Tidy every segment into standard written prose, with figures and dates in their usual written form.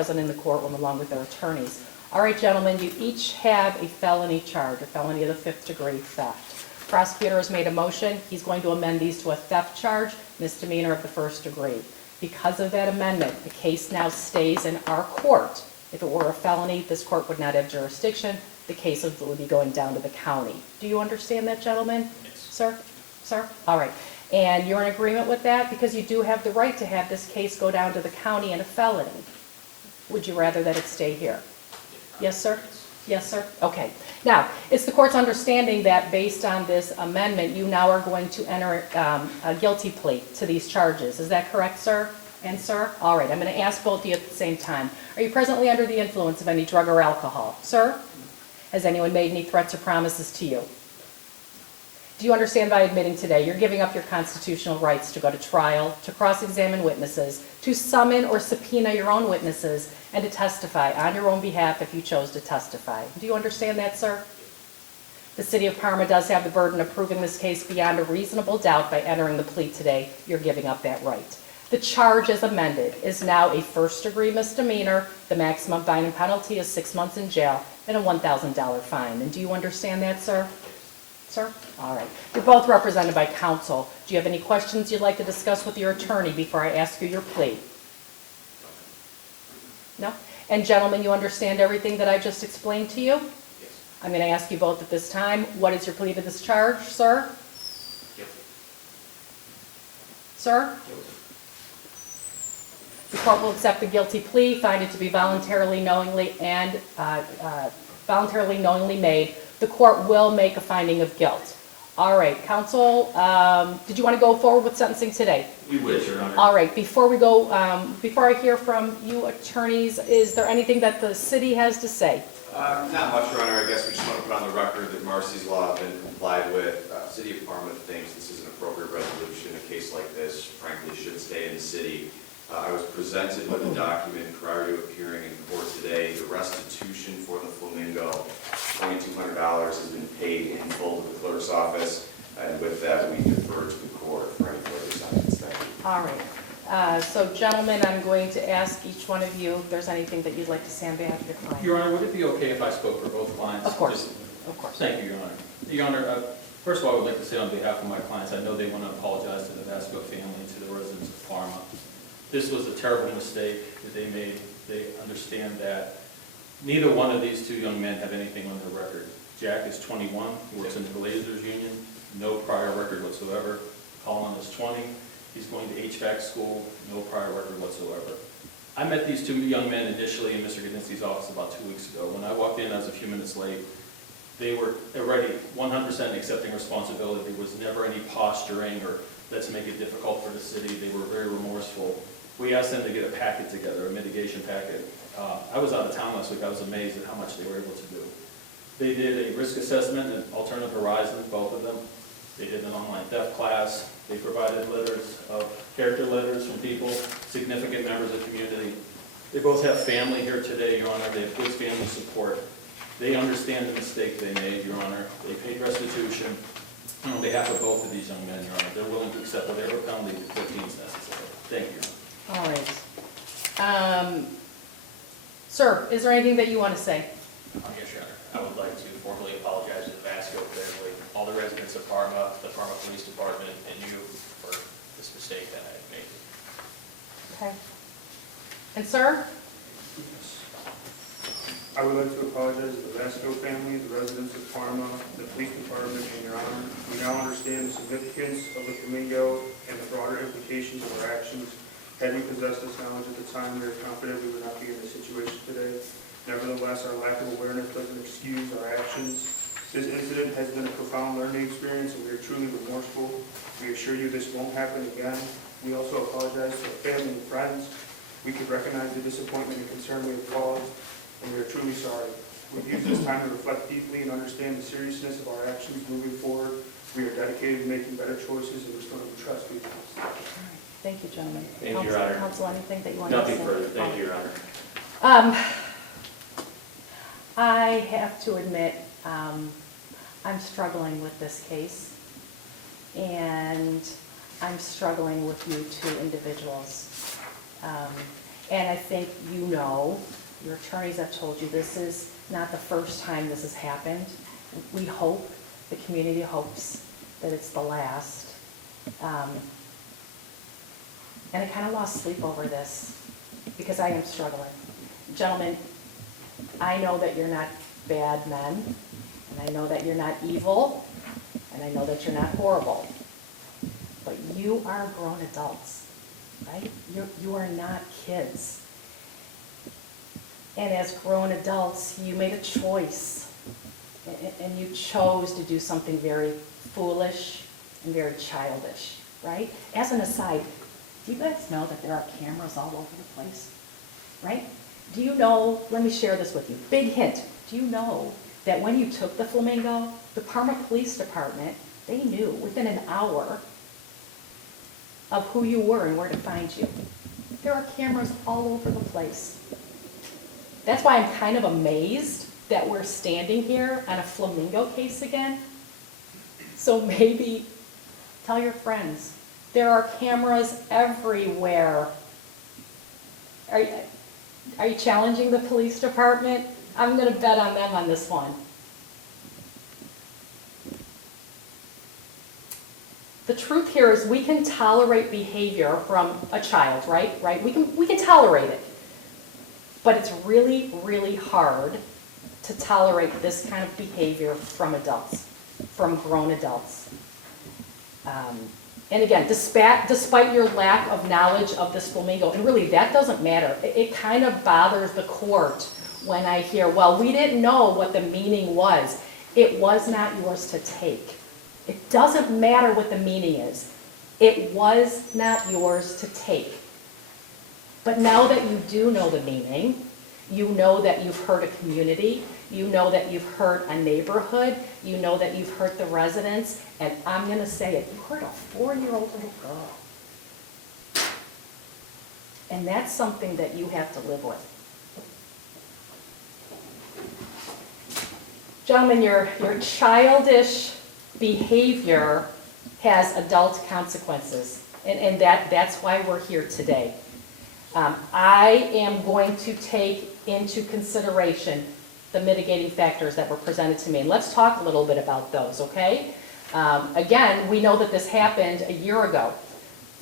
present in the courtroom along with their attorneys. All right, gentlemen, you each have a felony charge, a felony of the 5th degree theft. Prosecutor has made a motion. He's going to amend these to a theft charge, misdemeanor of the 1st degree. Because of that amendment, the case now stays in our court. If it were a felony, this court would not have jurisdiction. The case would be going down to the county. Do you understand that, gentlemen? Yes. Sir? Sir? All right. And you're in agreement with that because you do have the right to have this case go down to the county in a felony. Would you rather that it stay here? Yes, sir? Yes, sir? Okay. Now, it's the court's understanding that based on this amendment, you now are going to enter a guilty plea to these charges. Is that correct, sir? And sir? All right. I'm going to ask both of you at the same time. Are you presently under the influence of any drug or alcohol? Sir? Has anyone made any threats or promises to you? Do you understand by admitting today you're giving up your constitutional rights to go to trial, to cross-examine witnesses, to summon or subpoena your own witnesses, and to testify on your own behalf if you chose to testify? Do you understand that, sir? The City of Parma does have the burden of proving this case beyond a reasonable doubt by entering the plea today. You're giving up that right. The charge as amended is now a 1st degree misdemeanor. The maximum fine and penalty is 6 months in jail and a $1,000 fine. And do you understand that, sir? Sir? All right. You're both represented by counsel. Do you have any questions you'd like to discuss with your attorney before I ask you your plea? No? And gentlemen, you understand everything that I just explained to you? Yes. I'm going to ask you both at this time, what is your plea to this charge, sir? Guilty. Sir? Guilty. The court will accept the guilty plea, find it to be voluntarily knowingly made. The court will make a finding of guilt. All right, counsel, did you want to go forward with sentencing today? We would, Your Honor. All right, before we go, before I hear from you attorneys, is there anything that the city has to say? Not much, Your Honor. I guess we just want to put on the record that Marcy's law has been complied with. City of Parma thinks this is an appropriate resolution. A case like this, frankly, should stay in the city. I was presented with a document prior to appearing in court today. The restitution for the flamingo, $2,200, has been paid in full to the clerk's office. And with that, we defer to the court for any further sentence. Thank you. All right. So gentlemen, I'm going to ask each one of you if there's anything that you'd like to say on behalf of your client. Your Honor, would it be okay if I spoke for both clients? Of course. Of course. Thank you, Your Honor. Your Honor, first of all, I would like to say on behalf of my clients, I know they want to apologize to the Vasco family and to the residents of Parma. This was a terrible mistake that they made. They understand that neither one of these two young men have anything on their record. Jack is 21, he works in the Glazers Union, no prior record whatsoever. Colin is 20, he's going to HVAC school, no prior record whatsoever. I met these two young men initially in Mr. Gudinski's office about 2 weeks ago. When I walked in, I was a few minutes late. They were already 100% accepting responsibility. There was never any posturing or let's make it difficult for the city. They were very remorseful. We asked them to get a packet together, a mitigation packet. I was out of town last week. I was amazed at how much they were able to do. They did a risk assessment at Alternative Horizon, both of them. They did an online theft class. They provided character letters from people, significant members of the community. They both have family here today, Your Honor. They have good family support. They understand the mistake they made, Your Honor. They paid restitution. And on behalf of both of these young men, Your Honor, they're willing to accept whatever penalty the court deems necessary. Thank you, Your Honor. All right. Sir, is there anything that you want to say? Yes, Your Honor. I would like to formally apologize to the Vasco family, all the residents of Parma, the Parma Police Department, and you for this mistake that I made. Okay. And sir? I would like to apologize to the Vasco family, the residents of Parma, the police department, and Your Honor. We now understand the significance of the flamingo and the broader implications of our actions. Had we possessed this knowledge at the time, we are confident we would not be in this situation today. Nevertheless, our lack of awareness doesn't excuse our actions. This incident has been a profound learning experience, and we are truly remorseful. We assure you this won't happen again. We also apologize to our family and friends. We could recognize the disappointment and concern we have caused, and we are truly sorry. We've used this time to reflect deeply and understand the seriousness of our actions moving forward. We are dedicated to making better choices and restoring the trust we've lost. Thank you, gentlemen. Thank you, Your Honor. Counsel, anything that you want to say? Nothing further. Thank you, Your Honor. I have to admit, I'm struggling with this case, and I'm struggling with you two individuals. And I think you know, your attorneys have told you, this is not the first time this has happened. We hope, the community hopes, that it's the last. And I kind of lost sleep over this because I am struggling. Gentlemen, I know that you're not bad men, and I know that you're not evil, and I know that you're not horrible. But you are grown adults, right? You are not kids. And as grown adults, you made a choice, and you chose to do something very foolish and very childish, right? As an aside, do you guys know that there are cameras all over the place, right? Do you know, let me share this with you, big hint, do you know that when you took the flamingo, the Parma Police Department, they knew within an hour of who you were and where to find you. There are cameras all over the place. That's why I'm kind of amazed that we're standing here on a flamingo case again. So maybe tell your friends, there are cameras everywhere. Are you challenging the police department? I'm going to bet on them on this one. The truth here is we can tolerate behavior from a child, right? We can tolerate it. But it's really, really hard to tolerate this kind of behavior from adults, from grown adults. And again, despite your lack of knowledge of this flamingo, and really that doesn't matter. It kind of bothers the court when I hear, well, we didn't know what the meaning was. It was not yours to take. It doesn't matter what the meaning is. It was not yours to take. But now that you do know the meaning, you know that you've hurt a community, you know that you've hurt a neighborhood, you know that you've hurt the residents, and I'm going to say it, you hurt a 4-year-old little girl. And that's something that you have to live with. Gentlemen, your childish behavior has adult consequences, and that's why we're here today. I am going to take into consideration the mitigating factors that were presented to me. And let's talk a little bit about those, okay? Again, we know that this happened a year ago.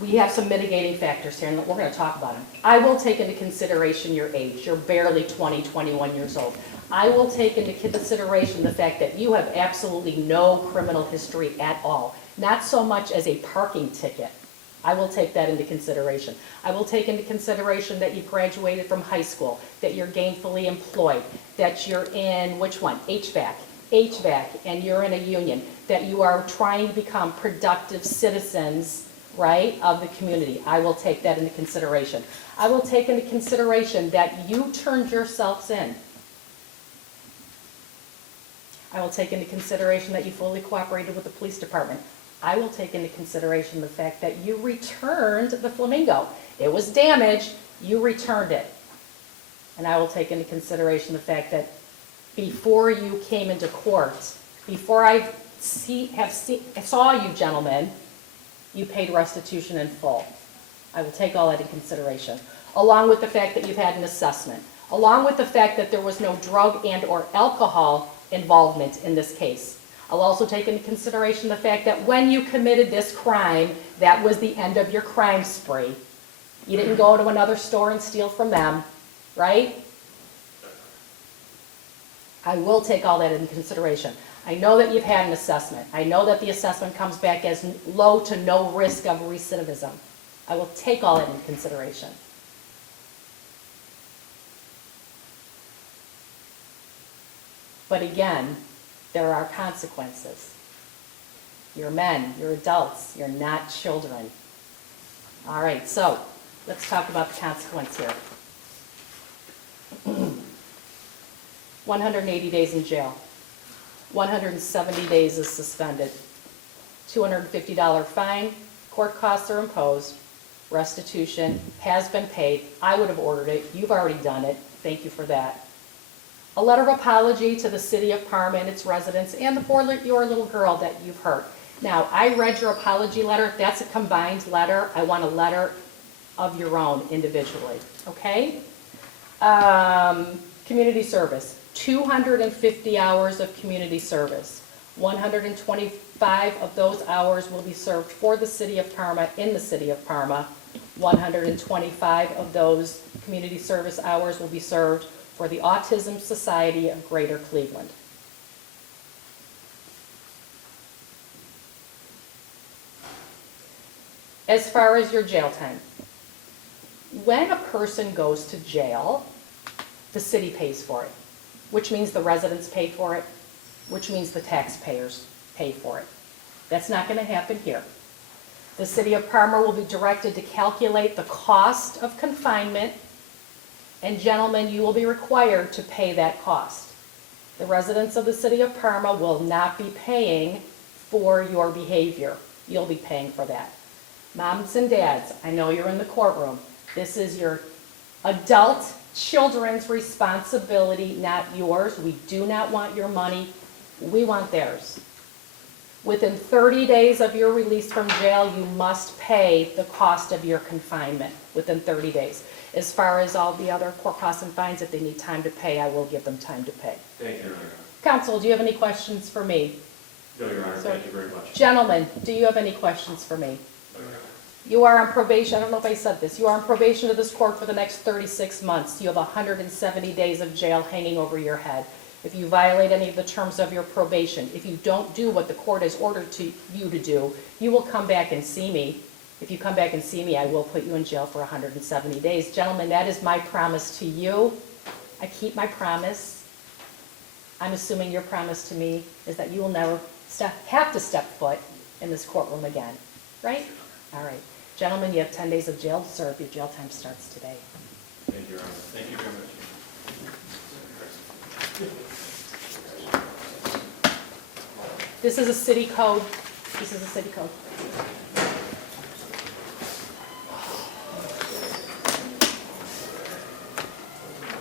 We have some mitigating factors here, and we're going to talk about them. I will take into consideration your age. You're barely 20, 21 years old. I will take into consideration the fact that you have absolutely no criminal history at all. Not so much as a parking ticket. I will take that into consideration. I will take into consideration that you've graduated from high school, that you're gainfully employed, that you're in, which one? HVAC, and you're in a union, that you are trying to become productive citizens, right, of the community. I will take that into consideration. I will take into consideration that you turned yourselves in. I will take into consideration that you fully cooperated with the police department. I will take into consideration the fact that you returned the flamingo. It was damaged, you returned it. And I will take into consideration the fact that before you came into court, before I saw you gentlemen, you paid restitution in full. I will take all that into consideration, along with the fact that you've had an assessment, along with the fact that there was no drug and or alcohol involvement in this case. I'll also take into consideration the fact that when you committed this crime, that was the end of your crime spree. You didn't go to another store and steal from them, right? I will take all that into consideration. I know that you've had an assessment. I know that the assessment comes back as low to no risk of recidivism. I will take all that into consideration. But again, there are consequences. You're men, you're adults, you're not children. All right, so let's talk about the consequence here. 180 days in jail. 170 days is suspended. $250 fine, court costs are imposed, restitution has been paid. I would have ordered it, you've already done it, thank you for that. A letter of apology to the city of Parma and its residents and your little girl that you've hurt. Now, I read your apology letter. That's a combined letter. I want a letter of your own individually, okay? Community service, 250 hours of community service. 125 of those hours will be served for the city of Parma, in the city of Parma. 125 of those community service hours will be served for the Autism Society of Greater Cleveland. As far as your jail time, when a person goes to jail, the city pays for it, which means the residents pay for it, which means the taxpayers pay for it. That's not going to happen here. The city of Parma will be directed to calculate the cost of confinement, and gentlemen, you will be required to pay that cost. The residents of the city of Parma will not be paying for your behavior. You'll be paying for that. Moms and dads, I know you're in the courtroom. This is your adult children's responsibility, not yours. We do not want your money. We want theirs. Within 30 days of your release from jail, you must pay the cost of your confinement within 30 days. As far as all the other court costs and fines, if they need time to pay, I will give them time to pay. Thank you, Your Honor. Counsel, do you have any questions for me? No, Your Honor, Sir. thank you very much. Gentlemen, do you have any questions for me? You are on probation, I don't know if I said this, you are on probation to this court for the next 36 months. You have 170 days of jail hanging over your head. If you violate any of the terms of your probation, if you don't do what the court has ordered you to do, you will come back and see me. If you come back and see me, I will put you in jail for 170 days. Gentlemen, that is my promise to you. I keep my promise. I'm assuming your promise to me is that you will never have to step foot in this courtroom again, right? All right. Gentlemen, you have 10 days of jail to serve. Your jail time starts today. Thank you, Your Honor. Thank you very much. This is a city code. This is a city code.